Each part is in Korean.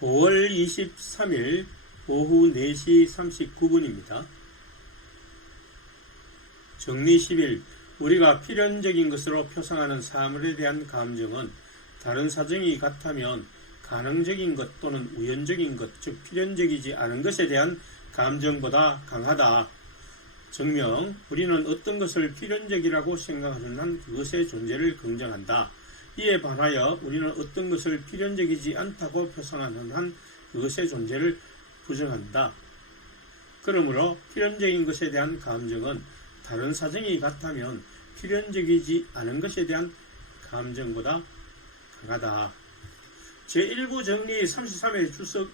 5월 23일 오후 4시 39분입니다. 정리 10일 우리가 필연적인 것으로 표상하는 사물에 대한 감정은 다른 사정이 같다면 가능적인 것 또는 우연적인 것, 즉 필연적이지 않은 것에 대한 감정보다 강하다. 증명, 우리는 어떤 것을 필연적이라고 생각하는 한 그것의 존재를 긍정한다. 이에 반하여 우리는 어떤 것을 필연적이지 않다고 표상하는 한 그것의 존재를 부정한다. 그러므로 필연적인 것에 대한 감정은 다른 사정이 같다면 필연적이지 않은 것에 대한 감정보다 강하다. 제1부 정리 33회 주석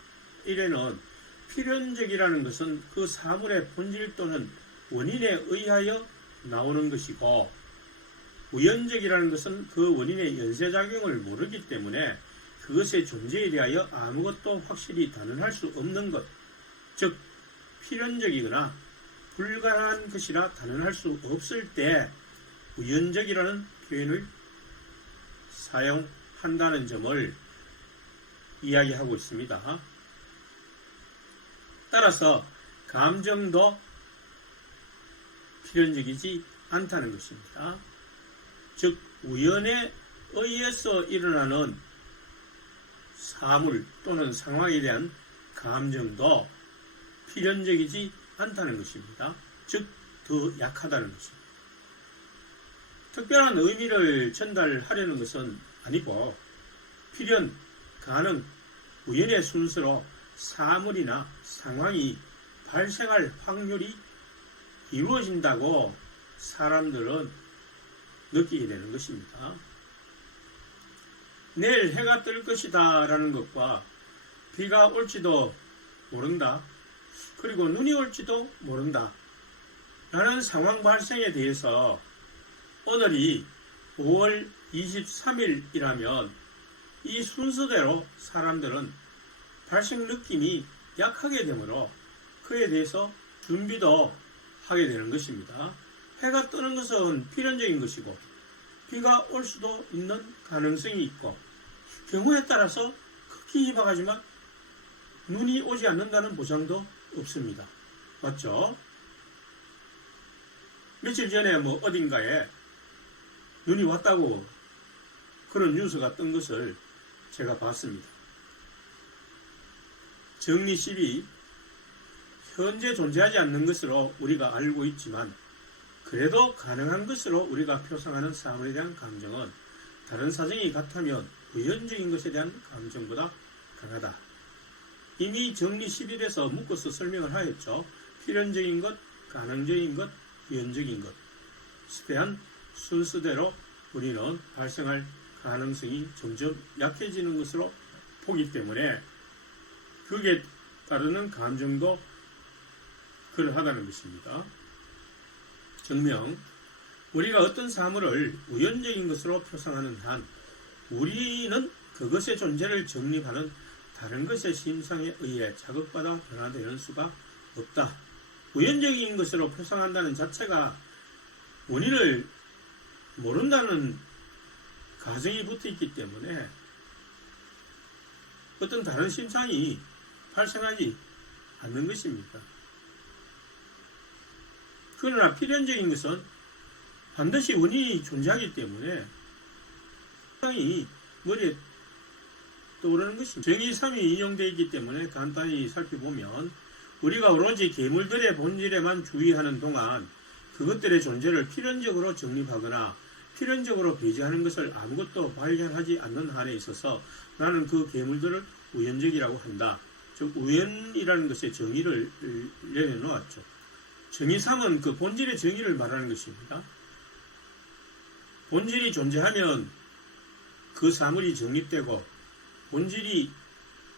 1에는 필연적이라는 것은 그 사물의 본질 또는 원인에 의하여 나오는 것이고, 우연적이라는 것은 그 원인의 연쇄작용을 모르기 때문에 그것의 존재에 대하여 아무것도 확실히 단언할 수 없는 것, 즉 필연적이거나 불가능한 것이라 단언할 수 없을 때 우연적이라는 표현을 사용한다는 점을 이야기하고 있습니다. 따라서 감정도 필연적이지 않다는 것입니다. 즉 우연에 의해서 일어나는 사물 또는 상황에 대한 감정도 필연적이지 않다는 것입니다. 즉 더 약하다는 것입니다. 특별한 의미를 전달하려는 것은 아니고 필연, 가능, 우연의 순서로 사물이나 상황이 발생할 확률이 이루어진다고 사람들은 느끼게 되는 것입니다. 내일 해가 뜰 것이다 라는 것과 비가 올지도 모른다, 그리고 눈이 올지도 모른다 라는 상황 발생에 대해서 오늘이 5월 23일이라면 이 순서대로 사람들은 발생 느낌이 약하게 되므로 그에 대해서 준비도 하게 되는 것입니다. 해가 뜨는 것은 필연적인 것이고 비가 올 수도 있는 가능성이 있고 경우에 따라서 극히 희박하지만 눈이 오지 않는다는 보장도 없습니다. 맞죠? 며칠 전에 어딘가에 눈이 왔다고 그런 뉴스가 뜬 것을 제가 봤습니다. 정리 10이 현재 존재하지 않는 것으로 우리가 알고 있지만 그래도 가능한 것으로 우리가 표상하는 사물에 대한 감정은 다른 사정이 같다면 우연적인 것에 대한 감정보다 강하다. 이미 정리 11에서 묶어서 설명을 하였죠. 필연적인 것, 가능적인 것, 우연적인 것에 대한 순서대로 우리는 발생할 가능성이 점점 약해지는 것으로 보기 때문에 그게 따르는 감정도 그러하다는 것입니다. 증명, 우리가 어떤 사물을 우연적인 것으로 표상하는 한 우리는 그것의 존재를 정립하는 다른 것의 심상에 의해 자극받아 변화되는 수가 없다. 우연적인 것으로 표상한다는 자체가 원인을 모른다는 가정이 붙어 있기 때문에 어떤 다른 심상이 발생하지 않는 것입니다. 그러나 필연적인 것은 반드시 원인이 존재하기 때문에 심상이 머리에 떠오르는 것입니다. 정의 3이 인용되어 있기 때문에 간단히 살펴보면 우리가 오로지 괴물들의 본질에만 주의하는 동안 그것들의 존재를 필연적으로 정립하거나 필연적으로 배제하는 것을 아무것도 발견하지 않는 한에 있어서 나는 그 괴물들을 우연적이라고 한다. 즉 우연이라는 것의 정의를 내려놓았죠. 정의 3은 그 본질의 정의를 말하는 것입니다. 본질이 존재하면 그 사물이 정립되고 본질이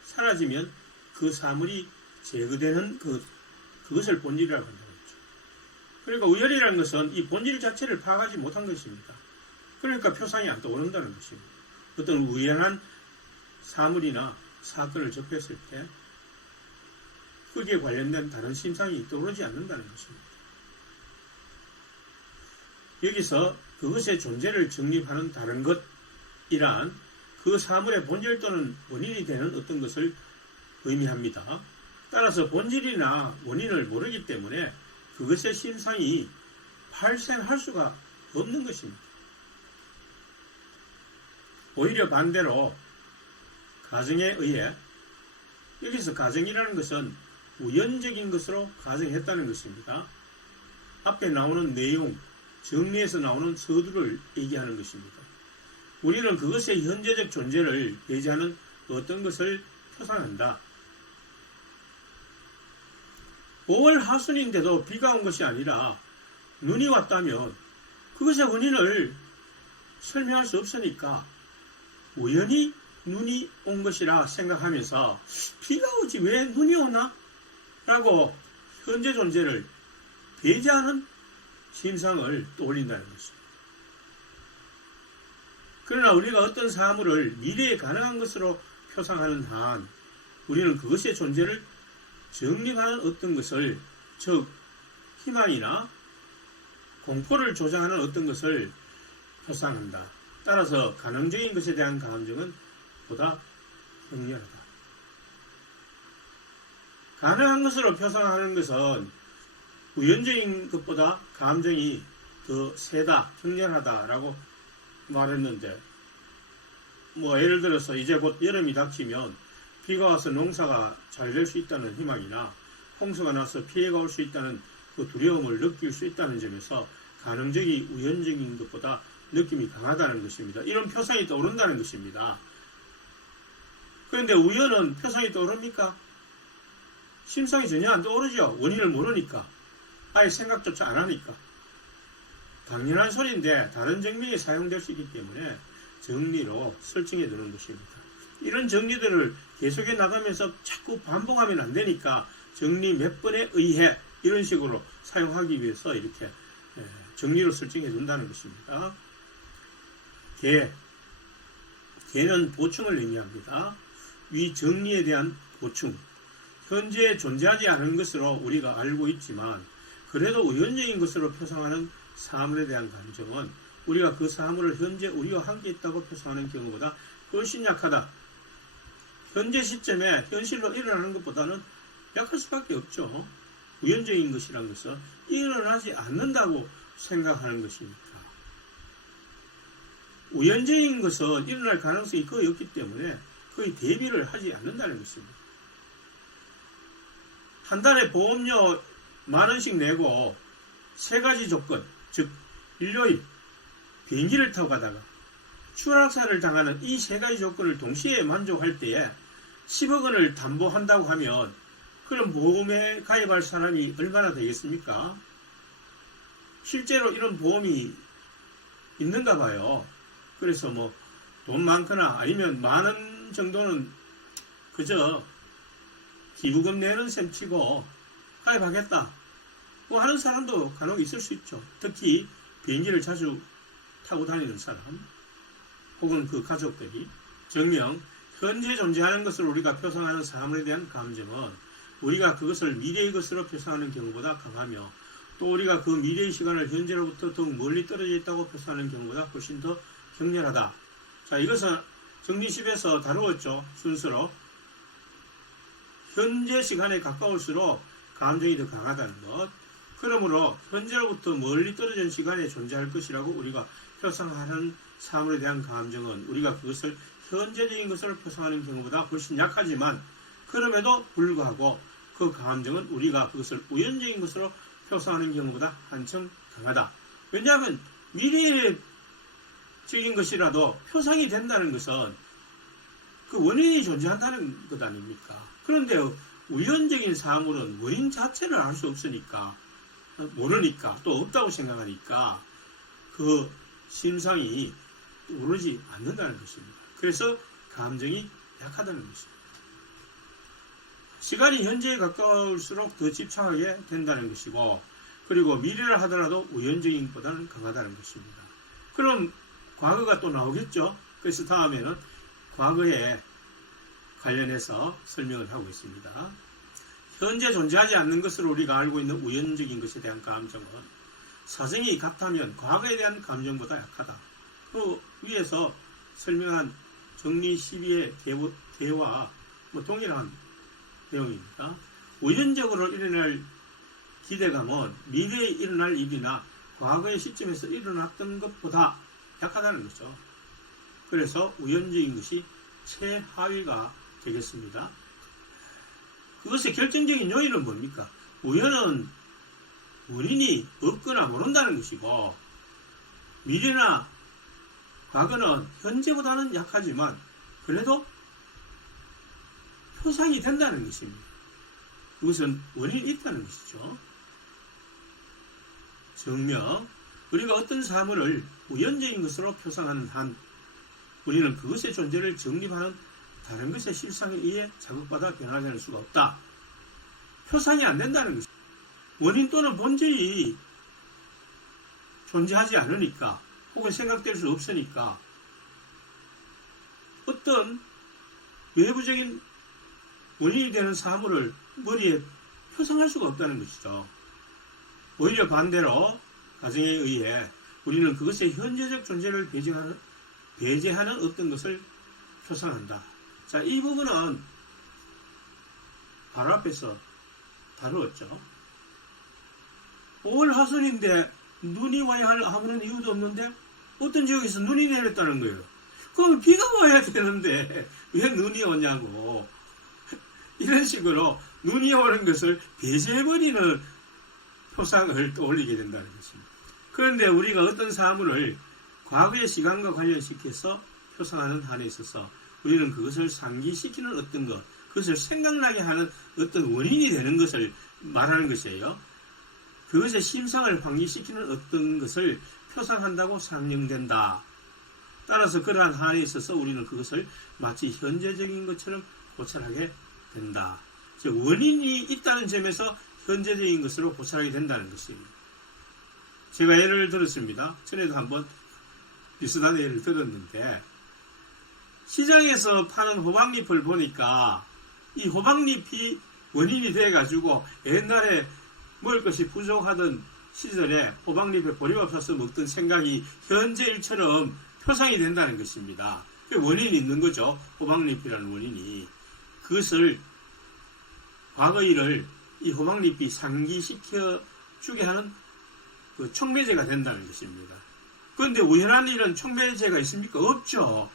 사라지면 그 사물이 제거되는 그것을 본질이라고 한다고 했죠. 그러니까 우연이라는 것은 이 본질 자체를 파악하지 못한 것입니다. 그러니까 표상이 안 떠오른다는 것입니다. 어떤 우연한 사물이나 사건을 접했을 때 거기에 관련된 다른 심상이 떠오르지 않는다는 것입니다. 여기서 그것의 존재를 정립하는 다른 것이란 그 사물의 본질 또는 원인이 되는 어떤 것을 의미합니다. 따라서 본질이나 원인을 모르기 때문에 그것의 심상이 발생할 수가 없는 것입니다. 오히려 반대로 가정에 의해, 여기서 가정이라는 것은 우연적인 것으로 가정했다는 것입니다. 앞에 나오는 내용, 정리에서 나오는 서두를 얘기하는 것입니다. 우리는 그것의 현재적 존재를 배제하는 어떤 것을 표상한다. 5월 하순인데도 비가 온 것이 아니라 눈이 왔다면 그것의 원인을 설명할 수 없으니까 우연히 눈이 온 것이라 생각하면서 비가 오지 왜 눈이 오나? 라고 현재 존재를 배제하는 심상을 떠올린다는 것입니다. 그러나 우리가 어떤 사물을 미래에 가능한 것으로 표상하는 한 우리는 그것의 존재를 정립하는 어떤 것을, 즉 희망이나 공포를 조장하는 어떤 것을 표상한다. 따라서 가능적인 것에 대한 감정은 보다 격렬하다. 가능한 것으로 표상하는 것은 우연적인 것보다 감정이 더 세다, 격렬하다라고 말했는데, 예를 들어서 이제 곧 여름이 닥치면 비가 와서 농사가 잘 될 수 있다는 희망이나 홍수가 나서 피해가 올 수 있다는 그 두려움을 느낄 수 있다는 점에서 가능적이 우연적인 것보다 느낌이 강하다는 것입니다. 이런 표상이 떠오른다는 것입니다. 그런데 우연은 표상이 떠오릅니까? 심상이 전혀 안 떠오르죠. 원인을 모르니까. 아예 생각조차 안 하니까. 당연한 소리인데 다른 정리에 사용될 수 있기 때문에 정리로 설정해 두는 것입니다. 이런 정리들을 계속해 나가면서 자꾸 반복하면 안 되니까 정리 몇 번에 의해 이런 식으로 사용하기 위해서 이렇게 정리로 설정해 둔다는 것입니다. 개는 보충을 의미합니다. 위 정리에 대한 보충. 현재 존재하지 않은 것으로 우리가 알고 있지만 그래도 우연적인 것으로 표상하는 사물에 대한 감정은 우리가 그 사물을 현재 우리와 함께 있다고 표상하는 경우보다 훨씬 약하다. 현재 시점에 현실로 일어나는 것보다는 약할 수밖에 없죠. 우연적인 것이란 것은 일어나지 않는다고 생각하는 것이니까. 우연적인 것은 일어날 가능성이 거의 없기 때문에 거의 대비를 하지 않는다는 것입니다. 한 달에 보험료 10,000원씩 내고 3가지 조건, 즉 일요일 비행기를 타고 가다가 추락사를 당하는 이 3가지 조건을 동시에 만족할 때에 10억 원을 담보한다고 하면 그럼 보험에 가입할 사람이 얼마나 되겠습니까? 실제로 이런 보험이 있는가 봐요. 그래서 돈 많거나 아니면 많은 정도는 그저 기부금 내는 셈 치고 가입하겠다 하는 사람도 간혹 있을 수 있죠. 특히 비행기를 자주 타고 다니는 사람 혹은 그 가족들이. 정녕 현재 존재하는 것을 우리가 표상하는 사물에 대한 감정은 우리가 그것을 미래의 것으로 표상하는 경우보다 강하며 또 우리가 그 미래의 시간을 현재로부터 더욱 멀리 떨어져 있다고 표상하는 경우보다 훨씬 더 격렬하다. 자, 이것은 정리 10에서 다루었죠. 순서로. 현재 시간에 가까울수록 감정이 더 강하다는 것. 그러므로 현재로부터 멀리 떨어진 시간에 존재할 것이라고 우리가 표상하는 사물에 대한 감정은 우리가 그것을 현재적인 것을 표상하는 경우보다 훨씬 약하지만 그럼에도 불구하고 그 감정은 우리가 그것을 우연적인 것으로 표상하는 경우보다 한층 강하다. 왜냐하면 미래적인 것이라도 표상이 된다는 것은 그 원인이 존재한다는 것 아닙니까? 그런데 우연적인 사물은 원인 자체를 알 수 없으니까, 모르니까, 또 없다고 생각하니까 그 심상이 오르지 않는다는 것입니다. 그래서 감정이 약하다는 것입니다. 시간이 현재에 가까울수록 더 집착하게 된다는 것이고, 그리고 미래를 하더라도 우연적인 것보다는 강하다는 것입니다. 그럼 과거가 또 나오겠죠? 그래서 다음에는 과거에 관련해서 설명을 하고 있습니다. 현재 존재하지 않는 것으로 우리가 알고 있는 우연적인 것에 대한 감정은 사정이 같다면 과거에 대한 감정보다 약하다. 그 위에서 설명한 정리 12의 대와 동일한 내용입니다. 우연적으로 일어날 기대감은 미래에 일어날 일이나 과거의 시점에서 일어났던 것보다 약하다는 거죠. 그래서 우연적인 것이 최하위가 되겠습니다. 그것의 결정적인 요인은 뭡니까? 우연은 원인이 없거나 모른다는 것이고, 미래나 과거는 현재보다는 약하지만 그래도 표상이 된다는 것입니다. 그것은 원인이 있다는 것이죠. 정명, 우리가 어떤 사물을 우연적인 것으로 표상하는 한 우리는 그것의 존재를 정립하는 다른 것의 실상에 의해 자극받아 변화될 수가 없다. 표상이 안 된다는 것입니다. 원인 또는 본질이 존재하지 않으니까, 혹은 생각될 수 없으니까 어떤 외부적인 원인이 되는 사물을 머리에 표상할 수가 없다는 것이죠. 오히려 반대로 가정에 의해 우리는 그것의 현재적 존재를 배제하는 어떤 것을 표상한다. 자, 이 부분은 바로 앞에서 다루었죠. 5월 하순인데 눈이 와야 할 아무런 이유도 없는데 어떤 지역에서 눈이 내렸다는 거예요. 그럼 비가 와야 되는데 왜 눈이 오냐고. 이런 식으로 눈이 오는 것을 배제해버리는 표상을 떠올리게 된다는 것입니다. 그런데 우리가 어떤 사물을 과거의 시간과 관련시켜서 표상하는 한에 있어서 우리는 그것을 상기시키는 어떤 것, 그것을 생각나게 하는 어떤 원인이 되는 것을 말하는 것이에요. 그것의 심상을 환기시키는 어떤 것을 표상한다고 상정된다. 따라서 그러한 한에 있어서 우리는 그것을 마치 현재적인 것처럼 고찰하게 된다. 즉 원인이 있다는 점에서 현재적인 것으로 고찰하게 된다는 것입니다. 제가 예를 들었습니다. 전에도 한번 비슷한 예를 들었는데, 시장에서 파는 호박잎을 보니까 이 호박잎이 원인이 돼가지고 옛날에 먹을 것이 부족하던 시절에 호박잎에 보리밥 사서 먹던 생각이 현재 일처럼 표상이 된다는 것입니다. 원인이 있는 거죠. 호박잎이라는 원인이. 그것을 과거 일을 이 호박잎이 상기시켜 주게 하는 그 촉매제가 된다는 것입니다. 그런데 우연한 일은 촉매제가 있습니까? 없죠.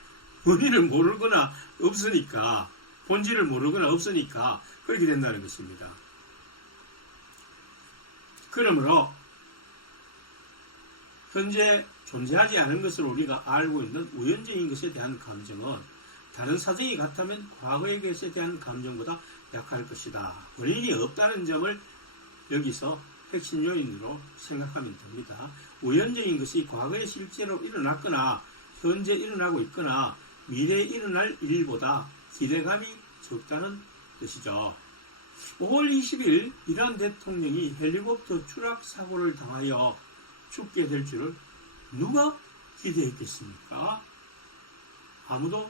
원인을 모르거나 없으니까, 본질을 모르거나 없으니까 그렇게 된다는 것입니다. 그러므로 현재 존재하지 않은 것을 우리가 알고 있는 우연적인 것에 대한 감정은 다른 사정이 같다면 과거의 것에 대한 감정보다 약할 것이다. 원인이 없다는 점을 여기서 핵심 요인으로 생각하면 됩니다. 우연적인 것이 과거에 실제로 일어났거나 현재 일어나고 있거나 미래에 일어날 일보다 기대감이 적다는 것이죠. 5월 20일 이란 대통령이 헬리콥터 추락 사고를 당하여 죽게 될 줄을 누가 기대했겠습니까? 아무도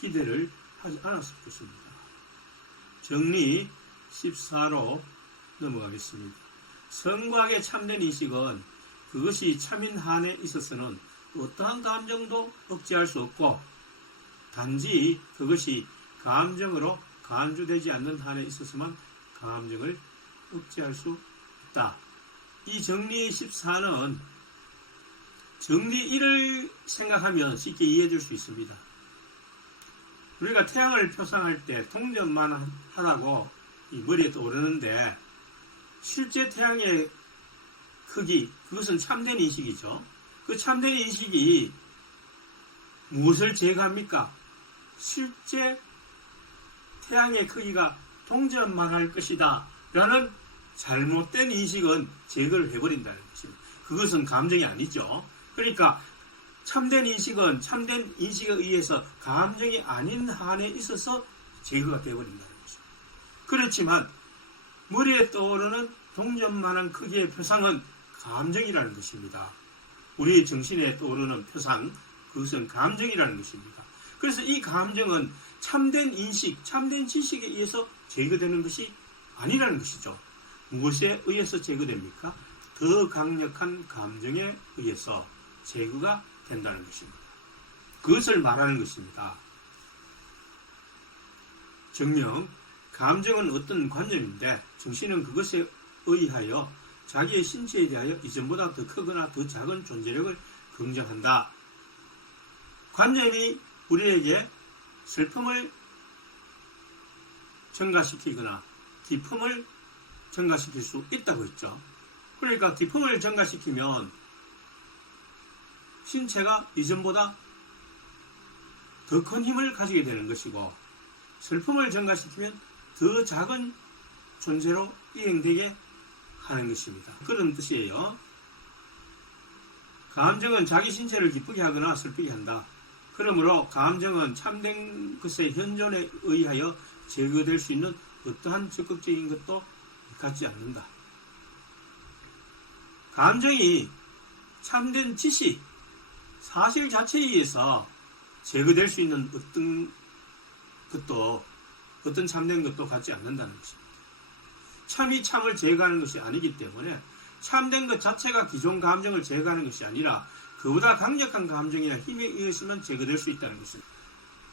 기대를 하지 않았을 것입니다. 정리 14로 넘어가겠습니다. 성곽에 참된 인식은 그것이 참인 한에 있어서는 어떠한 감정도 억제할 수 없고, 단지 그것이 감정으로 간주되지 않는 한에 있어서만 감정을 억제할 수 있다. 이 정리 14는 정리 1을 생각하면 쉽게 이해해줄 수 있습니다. 우리가 태양을 표상할 때 동전만 하라고 이 머리에 떠오르는데, 실제 태양의 크기, 그것은 참된 인식이죠. 그 참된 인식이 무엇을 제거합니까? 실제 태양의 크기가 동전만 할 것이다 라는 잘못된 인식은 제거를 해버린다는 것입니다. 그것은 감정이 아니죠. 그러니까 참된 인식은 참된 인식에 의해서 감정이 아닌 한에 있어서 제거가 되어버린다는 것입니다. 그렇지만 머리에 떠오르는 동전만한 크기의 표상은 감정이라는 것입니다. 우리의 정신에 떠오르는 표상, 그것은 감정이라는 것입니다. 그래서 이 감정은 참된 인식, 참된 지식에 의해서 제거되는 것이 아니라는 것이죠. 무엇에 의해서 제거됩니까? 더 강력한 감정에 의해서 제거가 된다는 것입니다. 그것을 말하는 것입니다. 정녕, 감정은 어떤 관념인데 정신은 그것에 의하여 자기의 신체에 대하여 이전보다 더 크거나 더 작은 존재력을 긍정한다. 관념이 우리에게 슬픔을 증가시키거나 기쁨을 증가시킬 수 있다고 했죠. 그러니까 기쁨을 증가시키면 신체가 이전보다 더 큰 힘을 가지게 되는 것이고, 슬픔을 증가시키면 더 작은 존재로 이행되게 하는 것입니다. 그런 뜻이에요. 감정은 자기 신체를 기쁘게 하거나 슬프게 한다. 그러므로 감정은 참된 것의 현존에 의하여 제거될 수 있는 어떠한 적극적인 것도 갖지 않는다. 감정이 참된 지식, 사실 자체에 의해서 제거될 수 있는 어떤 참된 것도 갖지 않는다는 것입니다. 참이 참을 제거하는 것이 아니기 때문에 참된 것 자체가 기존 감정을 제거하는 것이 아니라 그보다 강력한 감정이나 힘에 의해서만 제거될 수 있다는 것입니다.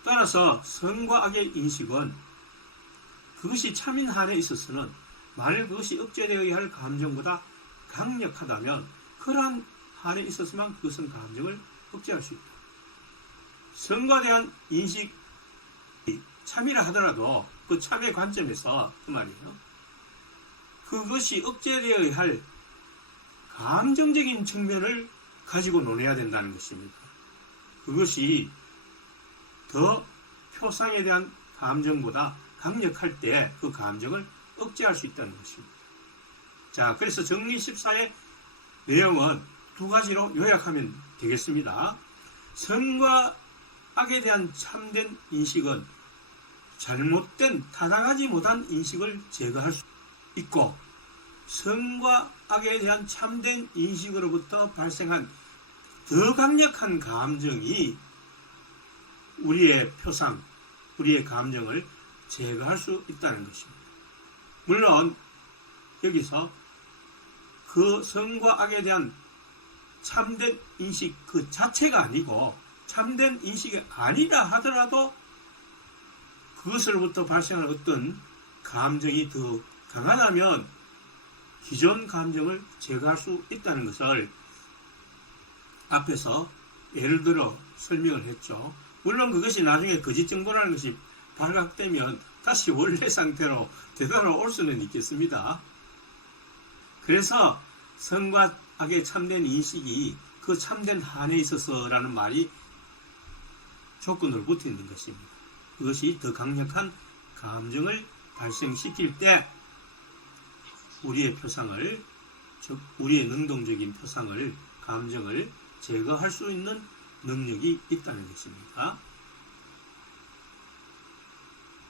따라서 선과 악의 인식은 그것이 참인 한에 있어서는 만일 그것이 억제되어야 할 감정보다 강력하다면 그러한 한에 있어서만 그것은 감정을 억제할 수 있다. 선과 대한 인식이 참이라 하더라도 그 참의 관점에서 그 말이에요. 그것이 억제되어야 할 감정적인 측면을 가지고 논해야 된다는 것입니다. 그것이 더 표상에 대한 감정보다 강력할 때 그 감정을 억제할 수 있다는 것입니다. 자, 그래서 정리 14의 내용은 두 가지로 요약하면 되겠습니다. 선과 악에 대한 참된 인식은 잘못된 타당하지 못한 인식을 제거할 수 있고, 선과 악에 대한 참된 인식으로부터 발생한 더 강력한 감정이 우리의 표상, 우리의 감정을 제거할 수 있다는 것입니다. 물론 여기서 그 선과 악에 대한 참된 인식 그 자체가 아니고 참된 인식이 아니라 하더라도 그것으로부터 발생하는 어떤 감정이 더 강하다면 기존 감정을 제거할 수 있다는 것을 앞에서 예를 들어 설명을 했죠. 물론 그것이 나중에 거짓 정보라는 것이 발각되면 다시 원래 상태로 되돌아올 수는 있겠습니다. 그래서 선과 악의 참된 인식이 그 참된 한에 있어서라는 말이 조건으로 붙어 있는 것입니다. 그것이 더 강력한 감정을 발생시킬 때 우리의 표상을, 즉 우리의 능동적인 표상을, 감정을 제거할 수 있는 능력이 있다는 것입니다.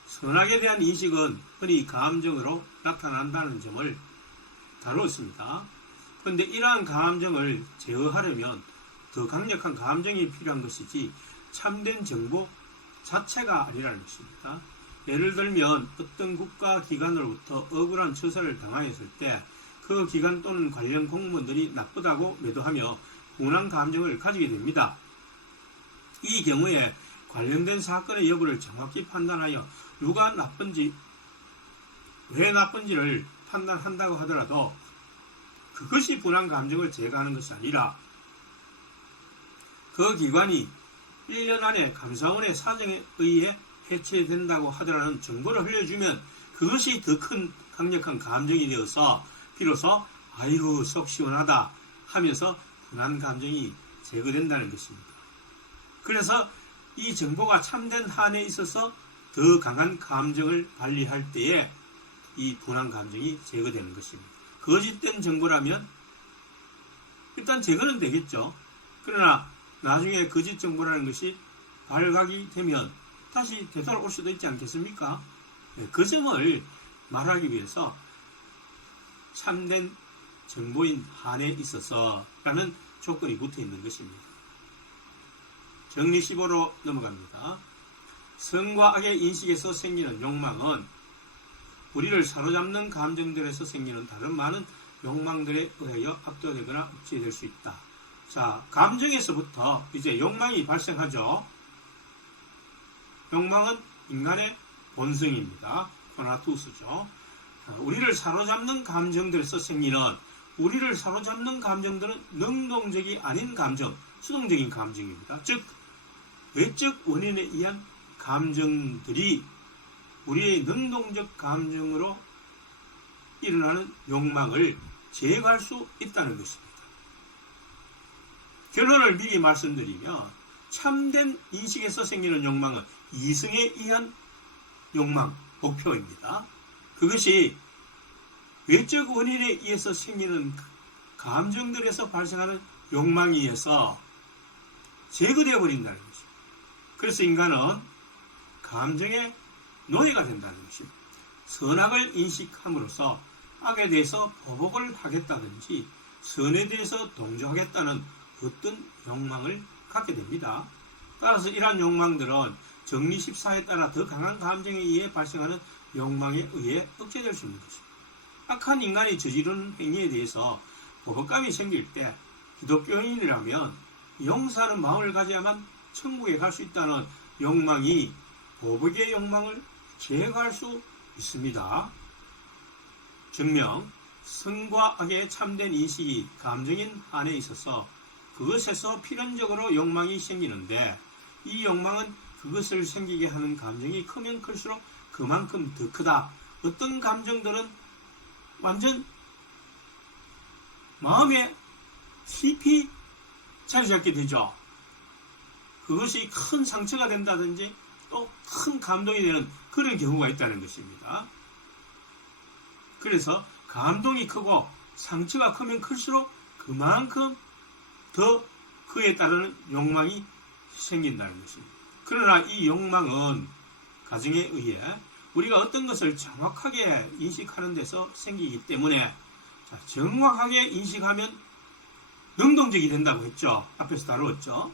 선악에 대한 인식은 흔히 감정으로 나타난다는 점을 다루었습니다. 그런데 이러한 감정을 제어하려면 더 강력한 감정이 필요한 것이지 참된 정보 자체가 아니라는 것입니다. 예를 들면 어떤 국가기관으로부터 억울한 처사를 당하였을 때 그 기관 또는 관련 공무원들이 나쁘다고 매도하며 분한 감정을 가지게 됩니다. 이 경우에 관련된 사건의 여부를 정확히 판단하여 누가 나쁜지, 왜 나쁜지를 판단한다고 하더라도 그것이 분한 감정을 제거하는 것이 아니라 그 기관이 1년 안에 감사원의 사정에 의해 해체된다고 하더라는 정보를 흘려주면 그것이 더 큰 강력한 감정이 되어서 비로소 아이고 속 시원하다 하면서 분한 감정이 제거된다는 것입니다. 그래서 이 정보가 참된 한에 있어서 더 강한 감정을 발휘할 때에 이 분한 감정이 제거되는 것입니다. 거짓된 정보라면 일단 제거는 되겠죠. 그러나 나중에 거짓 정보라는 것이 발각이 되면 다시 되돌아올 수도 있지 않겠습니까? 그 점을 말하기 위해서 참된 정보인 한에 있어서 라는 조건이 붙어 있는 것입니다. 정리 15로 넘어갑니다. 선과 악의 인식에서 생기는 욕망은 우리를 사로잡는 감정들에서 생기는 다른 많은 욕망들에 의하여 압도되거나 억제될 수 있다. 자, 감정에서부터 이제 욕망이 발생하죠. 욕망은 인간의 본성입니다. 코나투스죠. 우리를 사로잡는 감정들에서 생기는, 우리를 사로잡는 감정들은 능동적이 아닌 감정, 수동적인 감정입니다. 즉 외적 원인에 의한 감정들이 우리의 능동적 감정으로 일어나는 욕망을 제거할 수 있다는 것입니다. 결론을 미리 말씀드리면 참된 인식에서 생기는 욕망은 이성에 의한 욕망, 목표입니다. 그것이 외적 원인에 의해서 생기는 감정들에서 발생하는 욕망에 의해서 제거되어 버린다는 것입니다. 그래서 인간은 감정의 노예가 된다는 것입니다. 선악을 인식함으로써 악에 대해서 보복을 하겠다든지 선에 대해서 동조하겠다는 어떤 욕망을 갖게 됩니다. 따라서 이러한 욕망들은 정리 14에 따라 더 강한 감정에 의해 발생하는 욕망에 의해 억제될 수 있는 것입니다. 악한 인간이 저지른 행위에 대해서 보복감이 생길 때 기독교인이라면 용서하는 마음을 가져야만 천국에 갈 수 있다는 욕망이 보복의 욕망을 제거할 수 있습니다. 증명, 선과 악의 참된 인식이 감정인 한에 있어서 그것에서 필연적으로 욕망이 생기는데 이 욕망은 그것을 생기게 하는 감정이 크면 클수록 그만큼 더 크다. 어떤 감정들은 완전 마음에 깊이 자리 잡게 되죠. 그것이 큰 상처가 된다든지 또 큰 감동이 되는 그런 경우가 있다는 것입니다. 그래서 감동이 크고 상처가 크면 클수록 그만큼 더 그에 따르는 욕망이 생긴다는 것입니다. 그러나 이 욕망은 가정에 의해 우리가 어떤 것을 정확하게 인식하는 데서 생기기 때문에 정확하게 인식하면 능동적이 된다고 했죠. 앞에서 다루었죠.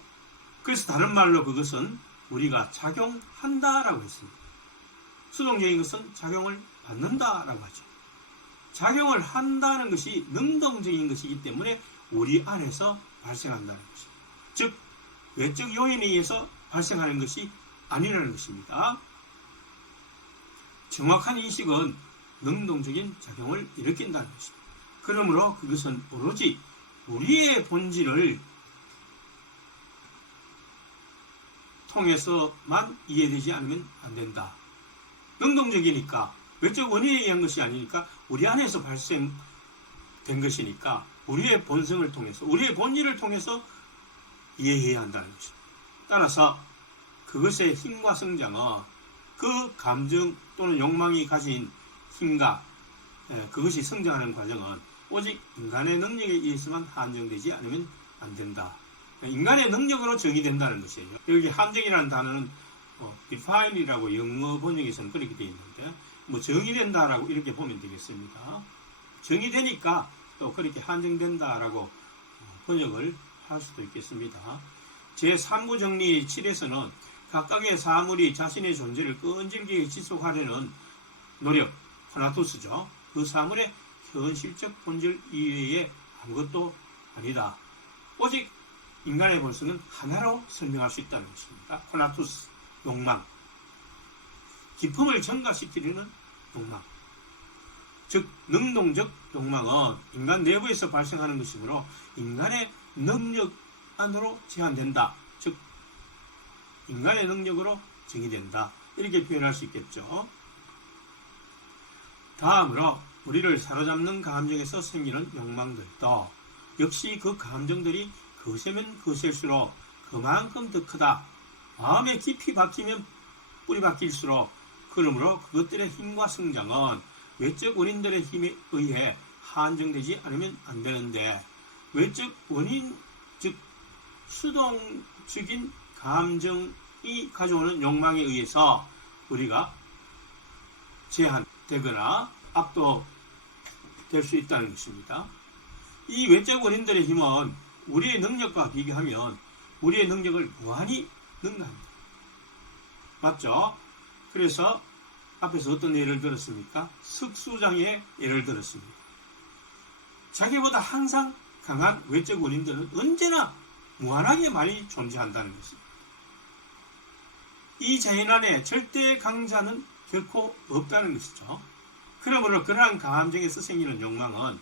그래서 다른 말로 그것은 우리가 작용한다라고 했습니다. 수동적인 것은 작용을 받는다라고 하죠. 작용을 한다는 것이 능동적인 것이기 때문에 우리 안에서 발생한다는 것입니다. 즉 외적 요인에 의해서 발생하는 것이 아니라는 것입니다. 정확한 인식은 능동적인 작용을 일으킨다는 것입니다. 그러므로 그것은 오로지 우리의 본질을 통해서만 이해되지 않으면 안 된다. 능동적이니까 외적 원인에 의한 것이 아니니까 우리 안에서 발생된 것이니까 우리의 본성을 통해서 우리의 본질을 통해서 이해해야 한다는 것입니다. 따라서 그것의 힘과 성장은 그 감정 또는 욕망이 가진 힘과 그것이 성장하는 과정은 오직 인간의 능력에 의해서만 한정되지 않으면 안 된다. 인간의 능력으로 정의된다는 것이에요. 여기 한정이라는 단어는 define이라고 영어 번역에서는 그렇게 되어 있는데 정의된다라고 이렇게 보면 되겠습니다. 정의되니까 또 그렇게 한정된다라고 번역을 할 수도 있겠습니다. 제3부 정리 7에서는 각각의 사물이 자신의 존재를 끈질기게 지속하려는 노력, 코나투스죠. 그 사물의 현실적 본질 이외에 아무것도 아니다. 오직 인간의 본성은 하나로 설명할 수 있다는 것입니다. 코나투스, 욕망. 기품을 증가시키려는 욕망. 즉 능동적 욕망은 인간 내부에서 발생하는 것이므로 인간의 능력 안으로 제한된다. 즉 인간의 능력으로 정의된다. 이렇게 표현할 수 있겠죠. 다음으로 우리를 사로잡는 감정에서 생기는 욕망들도 역시 그 감정들이 거세면 거셀수록 그만큼 더 크다. 마음에 깊이 박히면 뿌리 박힐수록 그러므로 그것들의 힘과 성장은 외적 원인들의 힘에 의해 한정되지 않으면 안 되는데 외적 원인, 즉 수동적인 감정이 가져오는 욕망에 의해서 우리가 제한되거나 압도될 수 있다는 것입니다. 이 외적 원인들의 힘은 우리의 능력과 비교하면 우리의 능력을 무한히 능가합니다. 맞죠? 그래서 앞에서 어떤 예를 들었습니까? 석수장의 예를 들었습니다. 자기보다 항상 강한 외적 원인들은 언제나 무한하게 많이 존재한다는 것입니다. 이 자연 안에 절대 강자는 결코 없다는 것이죠. 그러므로 그러한 감정에서 생기는 욕망은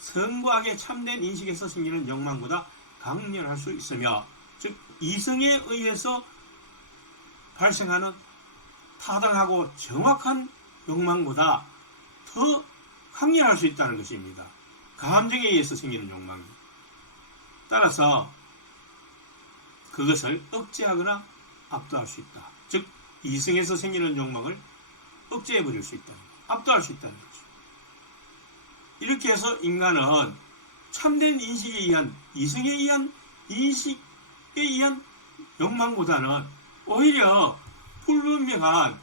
선과학의 참된 인식에서 생기는 욕망보다 강렬할 수 있으며, 즉 이성에 의해서 발생하는 타당하고 정확한 욕망보다 더 강렬할 수 있다는 것입니다. 감정에 의해서 생기는 욕망이. 따라서 그것을 억제하거나 압도할 수 있다. 즉 이성에서 생기는 욕망을 억제해버릴 수 있다는 것, 압도할 수 있다는 거죠. 이렇게 해서 인간은 참된 인식에 의한, 이성에 의한 인식에 의한 욕망보다는 오히려 불분명한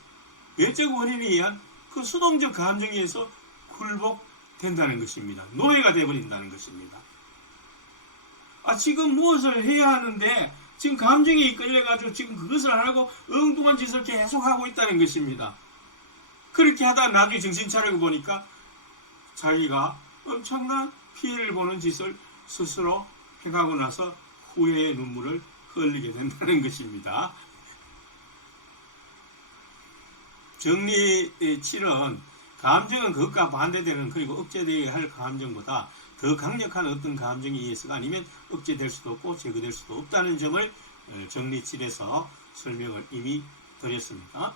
외적 원인에 의한 그 수동적 감정에 의해서 굴복된다는 것입니다. 노예가 되어버린다는 것입니다. 지금 무엇을 해야 하는데 지금 감정에 이끌려가지고 지금 그것을 하라고 엉뚱한 짓을 계속하고 있다는 것입니다. 그렇게 하다가 나중에 정신 차리고 보니까 자기가 엄청난 피해를 보는 짓을 스스로 해가고 나서 후회의 눈물을 흘리게 된다는 것입니다. 정리 7은 감정은 그것과 반대되는, 그리고 억제되어야 할 감정보다 더 강력한 어떤 감정에 의해서가 아니면 억제될 수도 없고 제거될 수도 없다는 점을 정리 7에서 설명을 이미 드렸습니다.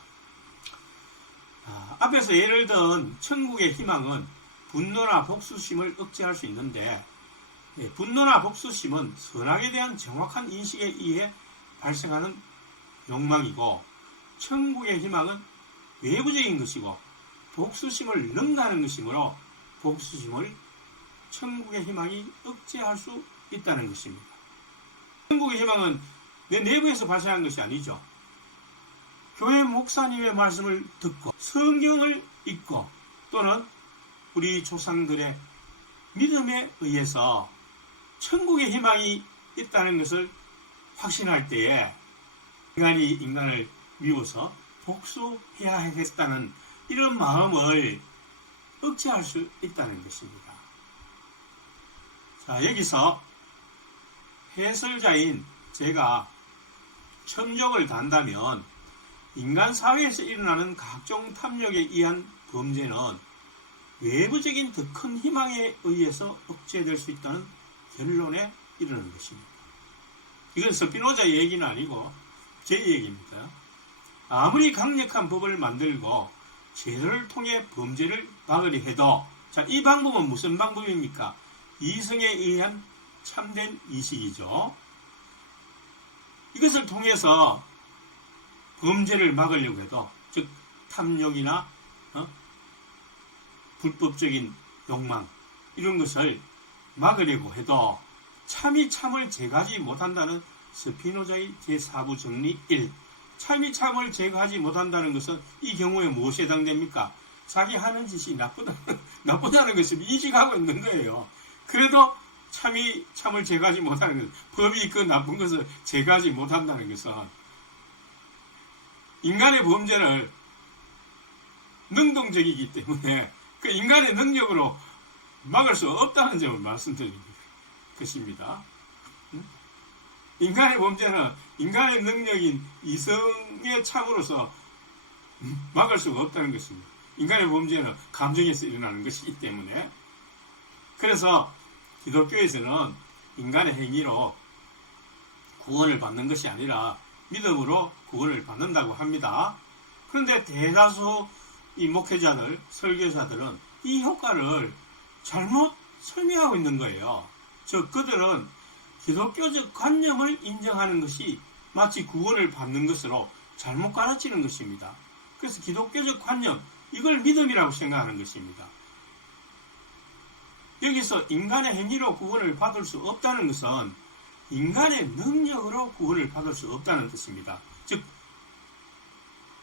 앞에서 예를 든 천국의 희망은 분노나 복수심을 억제할 수 있는데, 분노나 복수심은 선악에 대한 정확한 인식에 의해 발생하는 욕망이고, 천국의 희망은 외부적인 것이고 복수심을 능가하는 것이므로 복수심을 천국의 희망이 억제할 수 있다는 것입니다. 천국의 희망은 내 내부에서 발생한 것이 아니죠. 교회 목사님의 말씀을 듣고 성경을 읽고 또는 우리 조상들의 믿음에 의해서 천국의 희망이 있다는 것을 확신할 때에 인간이 인간을 미워서 복수해야 하겠다는 이런 마음을 억제할 수 있다는 것입니다. 자, 여기서 해설자인 제가 첨정을 단다면 인간 사회에서 일어나는 각종 탐욕에 의한 범죄는 외부적인 더 큰 희망에 의해서 억제될 수 있다는 결론에 이르는 것입니다. 이건 스피노자의 얘기는 아니고 제 얘기입니다. 아무리 강력한 법을 만들고 제도를 통해 범죄를 막으려 해도, 자, 이 방법은 무슨 방법입니까? 이성에 의한 참된 인식이죠. 이것을 통해서 범죄를 막으려고 해도, 즉 탐욕이나 불법적인 욕망 이런 것을 막으려고 해도 참이 참을 제거하지 못한다는 스피노자의 제4부 정리 1. 참이 참을 제거하지 못한다는 것은 이 경우에 무엇에 해당됩니까? 자기 하는 짓이 나쁘다는 것을 인식하고 있는 거예요. 그래도 참이 참을 제거하지 못하는 것, 법이 그 나쁜 것을 제거하지 못한다는 것은 인간의 범죄를 능동적이기 때문에 그 인간의 능력으로 막을 수 없다는 점을 말씀드리는 것입니다. 인간의 범죄는 인간의 능력인 이성의 참으로서 막을 수가 없다는 것입니다. 인간의 범죄는 감정에서 일어나는 것이기 때문에. 그래서 기독교에서는 인간의 행위로 구원을 받는 것이 아니라 믿음으로 구원을 받는다고 합니다. 그런데 대다수 이 목회자들, 설교사들은 이 효과를 잘못 설명하고 있는 거예요. 즉 그들은 기독교적 관념을 인정하는 것이 마치 구원을 받는 것으로 잘못 가르치는 것입니다. 그래서 기독교적 관념, 이걸 믿음이라고 생각하는 것입니다. 여기서 인간의 행위로 구원을 받을 수 없다는 것은 인간의 능력으로 구원을 받을 수 없다는 뜻입니다. 즉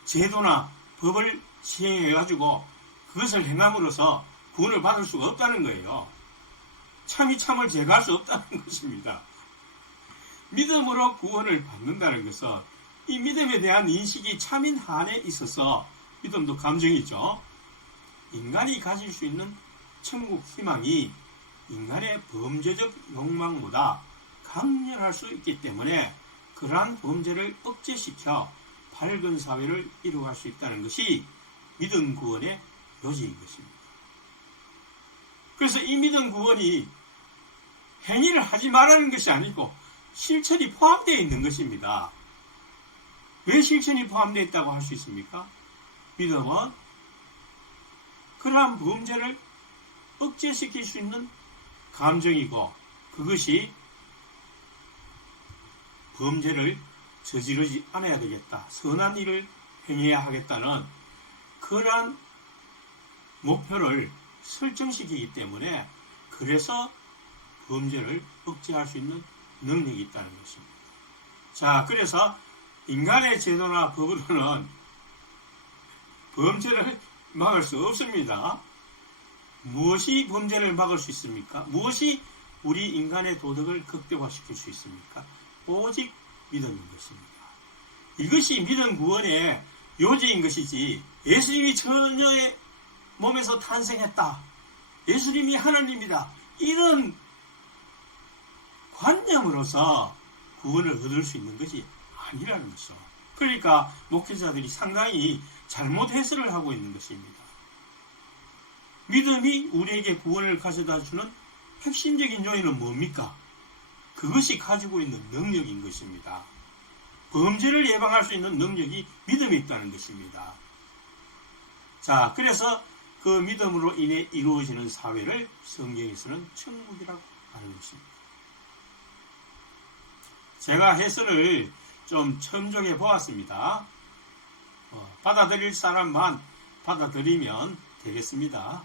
제도나 법을 시행해가지고 그것을 행함으로써 구원을 받을 수가 없다는 거예요. 참이 참을 제거할 수 없다는 것입니다. 믿음으로 구원을 받는다는 것은 이 믿음에 대한 인식이 참인 한에 있어서, 믿음도 감정이죠. 인간이 가질 수 있는 천국 희망이 인간의 범죄적 욕망보다 강렬할 수 있기 때문에 그러한 범죄를 억제시켜 밝은 사회를 이루어갈 수 있다는 것이 믿음 구원의 요지인 것입니다. 그래서 이 믿음 구원이 행위를 하지 말라는 것이 아니고 실천이 포함되어 있는 것입니다. 왜 실천이 포함되어 있다고 할 수 있습니까? 믿음은 그러한 범죄를 억제시킬 수 있는 감정이고, 그것이 범죄를 저지르지 않아야 되겠다, 선한 일을 행해야 하겠다는 그러한 목표를 설정시키기 때문에, 그래서 범죄를 억제할 수 있는 능력이 있다는 것입니다. 자, 그래서 인간의 제도나 법으로는 범죄를 막을 수 없습니다. 무엇이 범죄를 막을 수 있습니까? 무엇이 우리 인간의 도덕을 극대화시킬 수 있습니까? 오직 믿음인 것입니다. 이것이 믿음 구원의 요지인 것이지, 예수님이 처녀의 몸에서 탄생했다, 예수님이 하나님이다, 이런 관념으로서 구원을 얻을 수 있는 것이 아니라는 것이죠. 그러니까 목회자들이 상당히 잘못 해석을 하고 있는 것입니다. 믿음이 우리에게 구원을 가져다 주는 핵심적인 요인은 뭡니까? 그것이 가지고 있는 능력인 것입니다. 범죄를 예방할 수 있는 능력이 믿음에 있다는 것입니다. 자, 그래서 그 믿음으로 인해 이루어지는 사회를 성경에서는 천국이라고 하는 것입니다. 제가 해설을 좀 첨정해 보았습니다. 받아들일 사람만 받아들이면 되겠습니다.